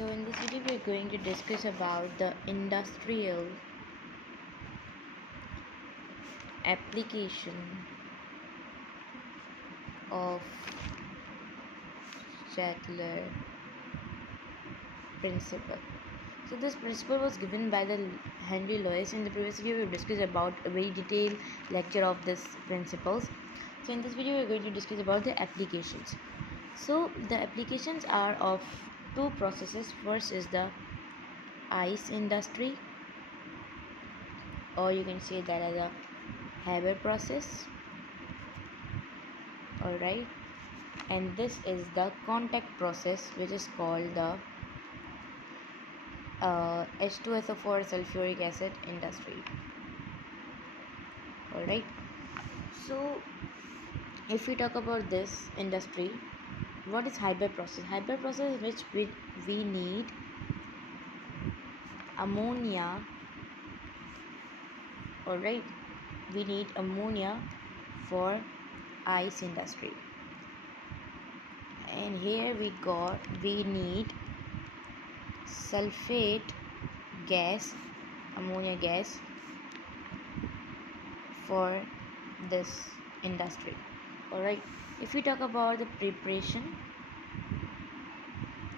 So in this video we are going to discuss about the industrial application of chaitler principle. So this principle was given by the Henry Lewis. In the previous video we discussed about a very detailed lecture of this principles. So in this video we are going to discuss about the applications. So the applications are of two processes. First is the ice industry, or you can say that as a Haber process. Alright, and this is the contact process, which is called the H2SO4 sulfuric acid industry. Alright, so if we talk about this industry, what is Haber process? Haber process in which we need ammonia. Alright, we need ammonia for ice industry, and here we need sulfate gas, ammonia gas, for this industry. Alright, if we talk about the preparation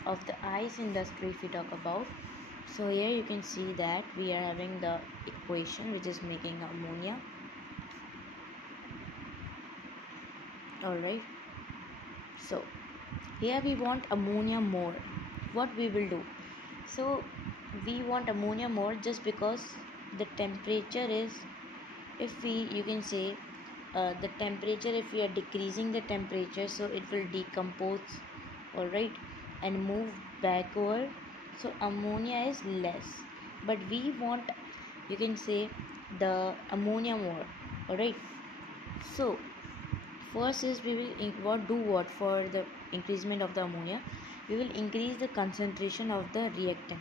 of the ice industry, if we talk about, so here you can see that we are having the equation which is making ammonia. Alright, so here we want ammonia more. What we will do? So we want ammonia more just because the temperature is, if we, you can say the temperature, if we are decreasing the temperature, so it will decompose, alright, and move backward. So ammonia is less, but we want, you can say, the ammonia more. Alright, so first is we will what for the increasement of the ammonia, we will increase the concentration of the reactant.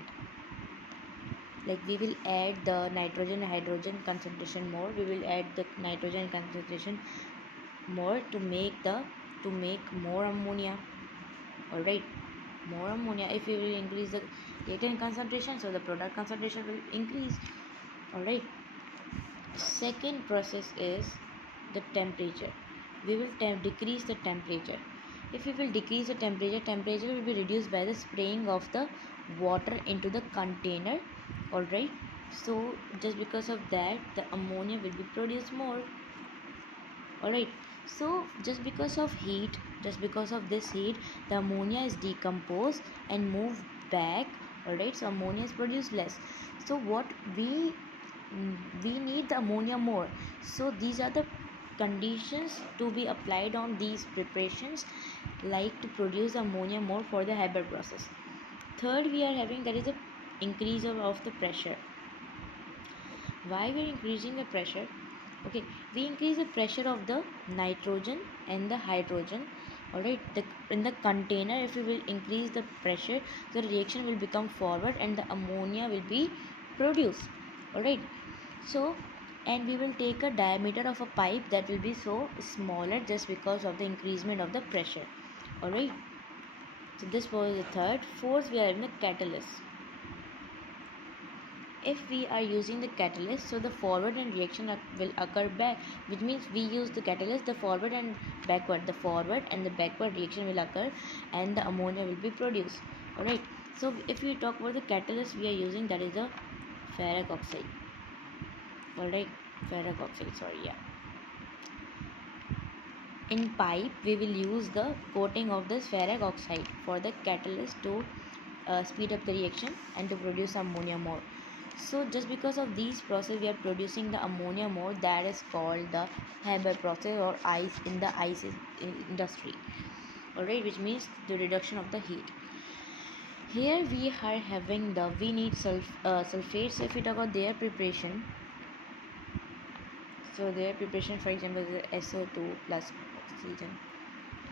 Like we will add the nitrogen hydrogen concentration more, we will add the nitrogen concentration more to make more ammonia. Alright, more ammonia. If we will increase the reactant concentration, so the product concentration will increase. Alright, second process is the temperature. We will decrease the temperature. If we will decrease the temperature will be reduced by the spraying of the water into the container. Alright, so just because of that the ammonia will be produced more. Alright, so just because of this heat, the ammonia is decomposed and moved back. Alright, so ammonia is produced less. So what we need the ammonia more. So these are the conditions to be applied on these preparations, like to produce ammonia more for the Haber process. Third, we are having, that is the increase of the pressure. Why we are increasing the pressure? Okay, we increase the pressure of the nitrogen and the hydrogen. Alright, in the container, if we will increase the pressure, the reaction will become forward and the ammonia will be produced. Alright, so, and we will take a diameter of a pipe that will be so smaller just because of the increasement of the pressure. Alright, so this was the third. Fourth, we are having the catalyst. If we are using the catalyst, so the forward and reaction will occur back, which means we use the catalyst, the forward and the forward and the backward reaction will occur and the ammonia will be produced. Alright, so if we talk about the catalyst we are using, that is the ferric oxide. Alright, ferric oxide, sorry, yeah. In pipe we will use the coating of this ferric oxide for the catalyst to speed up the reaction and to produce ammonia more. So just because of these process we are producing the ammonia more, that is called the Haber process or ice industry. Alright, which means the reduction of the heat. Here we are having the, we need sulfates. So if we talk about their preparation, so their preparation, for example, is SO2 plus oxygen,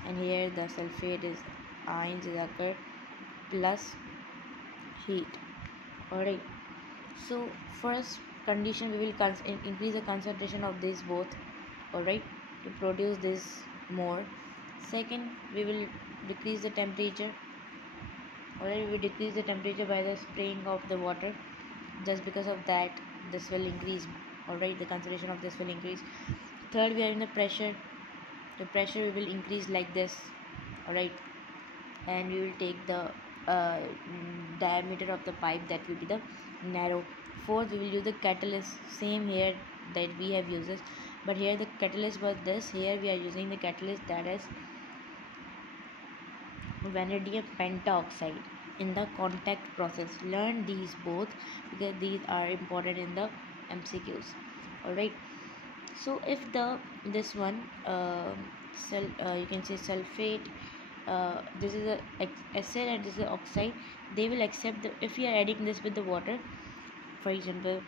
and here the sulfate is ions is occur plus heat. Alright, so first condition, we will increase the concentration of these both, alright, to produce this more. Second, we will decrease the temperature. Alright, we will decrease the temperature by the spraying of the water. Just because of that, this will increase. Alright, the concentration of this will increase. Third, we are in the pressure. The pressure will increase like this. Alright, and we will take the diameter of the pipe, that will be the narrow. Fourth, we will use the catalyst. Same here that we have uses, but here the catalyst was this. Here we are using the catalyst, that is vanadium pentoxide in the contact process. Learn these both because these are important in the MCQs. Alright, so if this one you can say sulfate, this is a acid and this is a oxide, they will accept if we are adding this with the water, for example,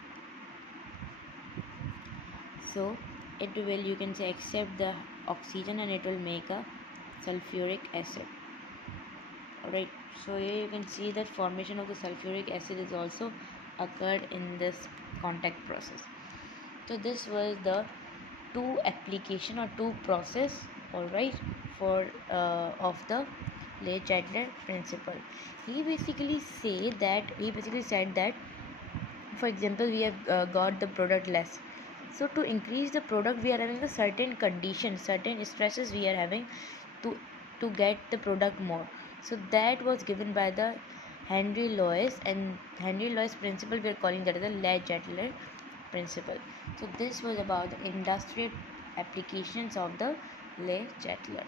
so it will, you can say, accept the oxygen and it will make a sulfuric acid. Alright, so here you can see that formation of the sulfuric acid is also occurred in this contact process. So this was the two application or two process, alright, for of the chaitler principle. He basically said that, for example, we have got the product less, so to increase the product we are having a certain condition, certain stresses we are having to get the product more. So that was given by the Henry Lewis, and Henry Lewis principle we are calling that as the chaitler principle. So this was about the industrial applications of the chaitler.